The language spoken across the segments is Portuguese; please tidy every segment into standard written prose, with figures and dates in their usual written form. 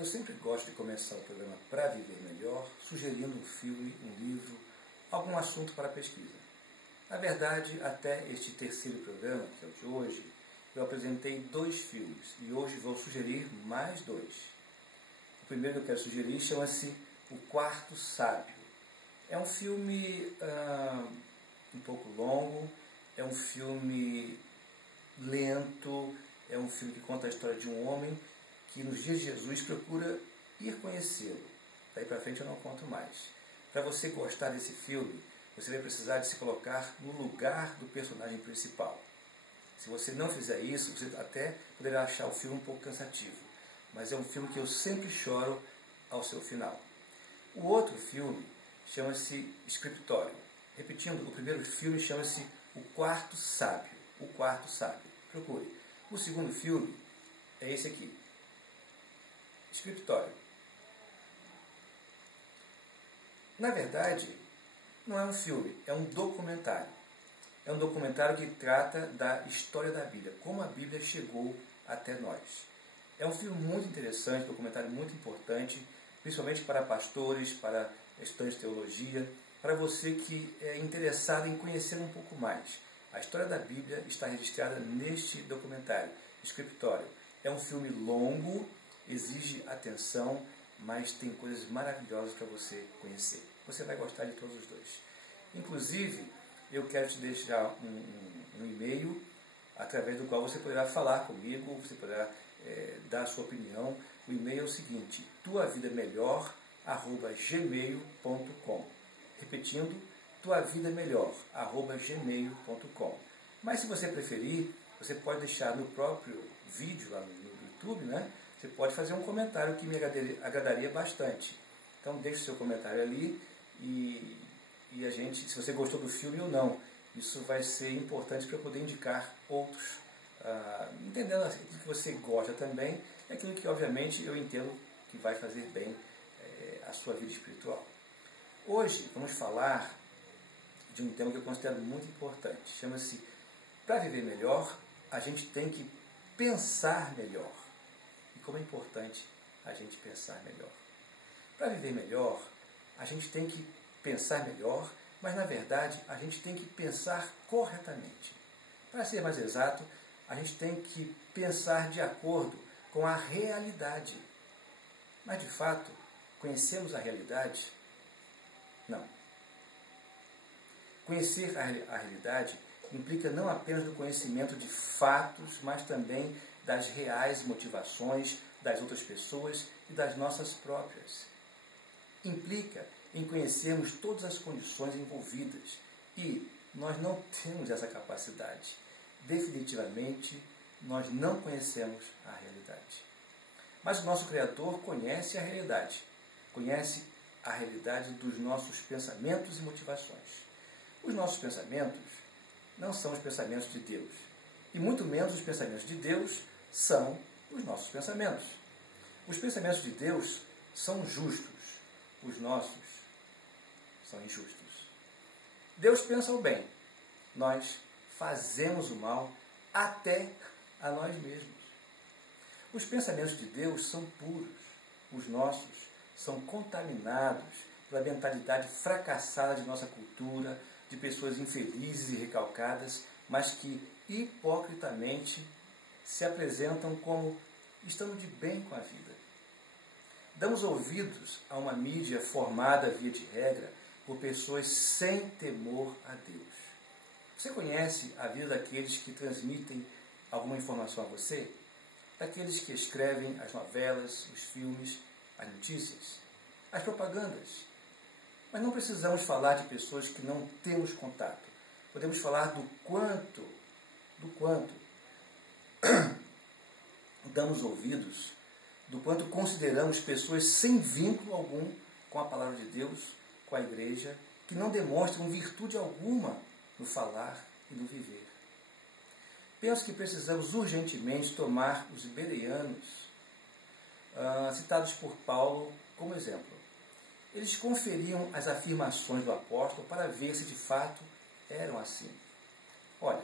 Eu sempre gosto de começar o programa Para Viver Melhor, sugerindo um filme, um livro, algum assunto para pesquisa. Na verdade, até este terceiro programa, que é o de hoje, eu apresentei 2 filmes e hoje vou sugerir mais 2. O primeiro que eu quero sugerir chama-se O Quarto Sábio. É um filme um pouco longo, é um filme lento, é um filme que conta a história de um homem que nos dias de Jesus procura ir conhecê-lo. Daí para frente eu não conto mais. Para você gostar desse filme, você vai precisar de se colocar no lugar do personagem principal. Se você não fizer isso, você até poderá achar o filme um pouco cansativo. Mas é um filme que eu sempre choro ao seu final. O outro filme chama-se Scriptorium. Repetindo, o primeiro filme chama-se O Quarto Sábio. O Quarto Sábio. Procure. O segundo filme é esse aqui. Scriptorium. Na verdade, não é um filme, é um documentário. É um documentário que trata da história da Bíblia, como a Bíblia chegou até nós. É um filme muito interessante, um documentário muito importante, principalmente para pastores, para estudantes de teologia, para você que é interessado em conhecer um pouco mais. A história da Bíblia está registrada neste documentário, Scriptorium. É um filme longo, exige atenção, mas tem coisas maravilhosas para você conhecer. Você vai gostar de todos os 2. Inclusive, eu quero te deixar um e-mail através do qual você poderá falar comigo, você poderá dar a sua opinião. O e-mail é o seguinte: tuavidamelhor@gmail.com. Repetindo, tuavidamelhor@gmail.com. Mas se você preferir, você pode deixar no próprio vídeo lá no YouTube, né? Você pode fazer um comentário que me agradaria bastante. Então deixe seu comentário ali e a gente, se você gostou do filme ou não, isso vai ser importante para eu poder indicar outros, entendendo aquilo que você gosta também, e aquilo que obviamente eu entendo que vai fazer bem a sua vida espiritual. Hoje vamos falar de um tema que eu considero muito importante. Chama-se Para Viver Melhor, a gente tem que pensar melhor. E como é importante a gente pensar melhor. Para viver melhor, a gente tem que pensar melhor, mas na verdade a gente tem que pensar corretamente. Para ser mais exato, a gente tem que pensar de acordo com a realidade. Mas de fato, conhecemos a realidade? Não. Conhecer a realidade implica não apenas no conhecimento de fatos, mas também das reais motivações das outras pessoas e das nossas próprias. Implica em conhecermos todas as condições envolvidas e nós não temos essa capacidade. Definitivamente, nós não conhecemos a realidade. Mas o nosso Criador conhece a realidade dos nossos pensamentos e motivações. Os nossos pensamentos não são os pensamentos de Deus, e muito menos os pensamentos de Deus são os nossos pensamentos. Os pensamentos de Deus são justos, os nossos são injustos. Deus pensa o bem, nós fazemos o mal até a nós mesmos. Os pensamentos de Deus são puros, os nossos são contaminados pela mentalidade fracassada de nossa cultura, de pessoas infelizes e recalcadas, mas que hipocritamente se apresentam como estando de bem com a vida. Damos ouvidos a uma mídia formada, via de regra, por pessoas sem temor a Deus. Você conhece a vida daqueles que transmitem alguma informação a você? Daqueles que escrevem as novelas, os filmes, as notícias, as propagandas. Mas não precisamos falar de pessoas que não temos contato. Podemos falar do quanto damos ouvidos, do quanto consideramos pessoas sem vínculo algum com a palavra de Deus, com a igreja, que não demonstram virtude alguma no falar e no viver. Penso que precisamos urgentemente tomar os bereanos, citados por Paulo, como exemplo. Eles conferiam as afirmações do apóstolo para ver se de fato eram assim. Olha,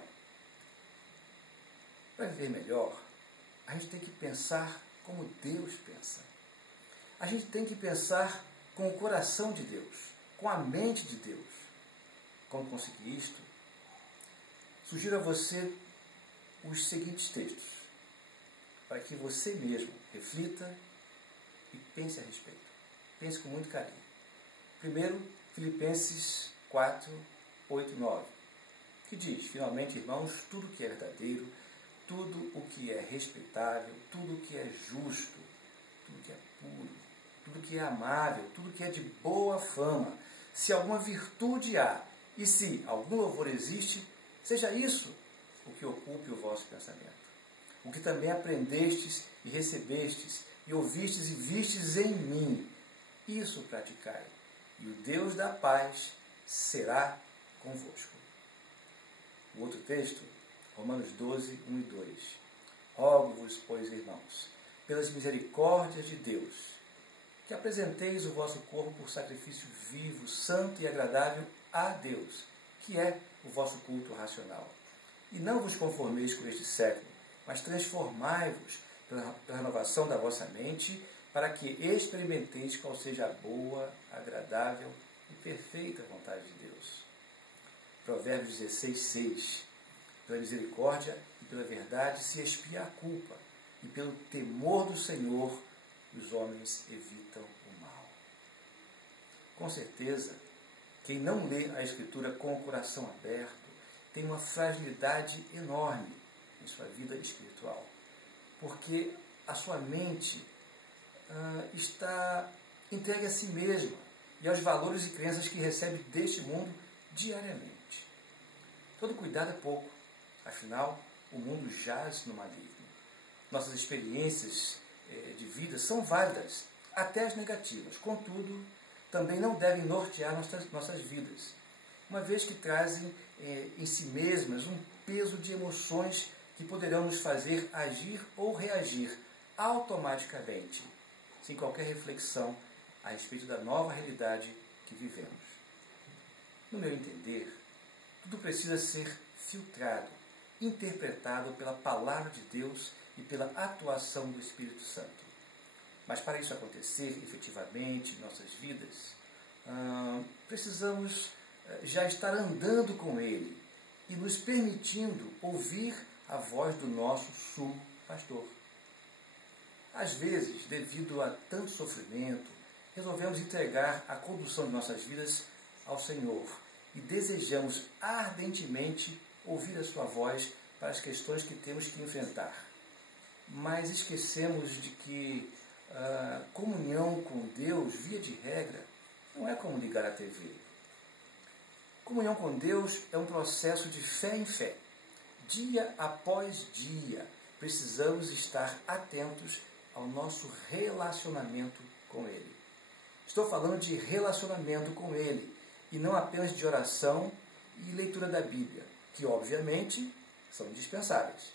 para viver melhor, a gente tem que pensar como Deus pensa. A gente tem que pensar com o coração de Deus, com a mente de Deus. Como conseguir isto? Sugiro a você os seguintes textos, para que você mesmo reflita e pense a respeito. Pense com muito carinho. Primeiro, Filipenses 4, 8 e 9, que diz: finalmente, irmãos, tudo que é verdadeiro, tudo o que é respeitável, tudo o que é justo, tudo que é puro, tudo que é amável, tudo que é de boa fama, se alguma virtude há e se algum louvor existe, seja isso o que ocupe o vosso pensamento. O que também aprendestes e recebestes e ouvistes e vistes em mim, isso praticai, e o Deus da paz será convosco. O outro texto, Romanos 12, 1 e 2. Rogo-vos, pois, irmãos, pelas misericórdias de Deus, que apresenteis o vosso corpo por sacrifício vivo, santo e agradável a Deus, que é o vosso culto racional. E não vos conformeis com este século, mas transformai-vos pela renovação da vossa mente, para que experimenteis qual seja a boa, agradável e perfeita vontade de Deus. Provérbios 16, 6. Pela misericórdia e pela verdade se expia a culpa, e pelo temor do Senhor os homens evitam o mal. Com certeza, quem não lê a Escritura com o coração aberto tem uma fragilidade enorme em sua vida espiritual, porque a sua mente está entregue a si mesma e aos valores e crenças que recebe deste mundo diariamente. Todo cuidado é pouco, afinal, o mundo jaz no maligno. Nossas experiências de vida são válidas, até as negativas, contudo, também não devem nortear nossas vidas, uma vez que trazem em si mesmas um peso de emoções que poderão nos fazer agir ou reagir automaticamente, sem qualquer reflexão a respeito da nova realidade que vivemos. No meu entender, tudo precisa ser filtrado, interpretado pela palavra de Deus e pela atuação do Espírito Santo. Mas para isso acontecer efetivamente em nossas vidas, precisamos já estar andando com Ele e nos permitindo ouvir a voz do nosso sumo pastor. Às vezes, devido a tanto sofrimento, resolvemos entregar a condução de nossas vidas ao Senhor e desejamos ardentemente ouvir a sua voz para as questões que temos que enfrentar. Mas esquecemos de que comunhão com Deus, via de regra, não é como ligar a TV. Comunhão com Deus é um processo de fé em fé. Dia após dia, precisamos estar atentos ao nosso relacionamento com Ele. Estou falando de relacionamento com Ele, e não apenas de oração e leitura da Bíblia, que obviamente são indispensáveis.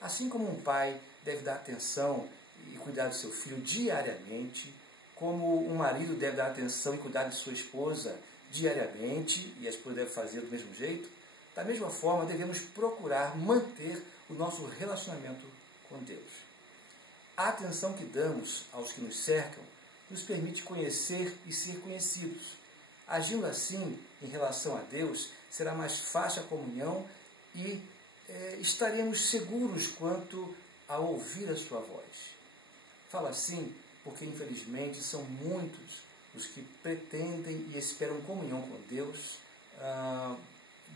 Assim como um pai deve dar atenção e cuidar do seu filho diariamente, como um marido deve dar atenção e cuidar de sua esposa diariamente, e a esposa deve fazer do mesmo jeito, da mesma forma devemos procurar manter o nosso relacionamento com Deus. A atenção que damos aos que nos cercam nos permite conhecer e ser conhecidos. Agindo assim em relação a Deus, será mais fácil a comunhão e estaremos seguros quanto a ouvir a sua voz. Falo assim porque, infelizmente, são muitos os que pretendem e esperam comunhão com Deus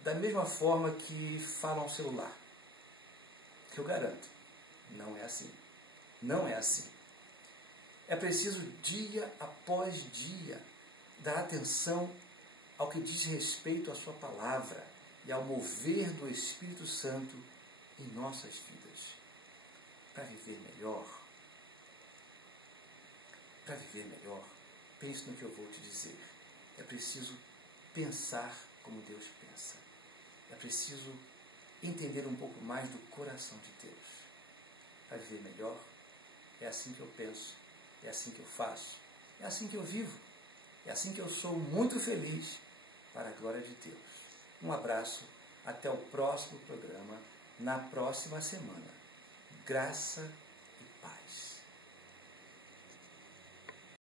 da mesma forma que falam ao celular. Que eu garanto, não é assim. Não é assim. É preciso, dia após dia, dar atenção ao que diz respeito à sua palavra e ao mover do Espírito Santo em nossas vidas. Para viver melhor, pense no que eu vou te dizer. É preciso pensar como Deus pensa. É preciso entender um pouco mais do coração de Deus. Para viver melhor, é assim que eu penso, é assim que eu faço, é assim que eu vivo, é assim que eu sou muito feliz para a glória de Deus. Um abraço, até o próximo programa, na próxima semana. Graça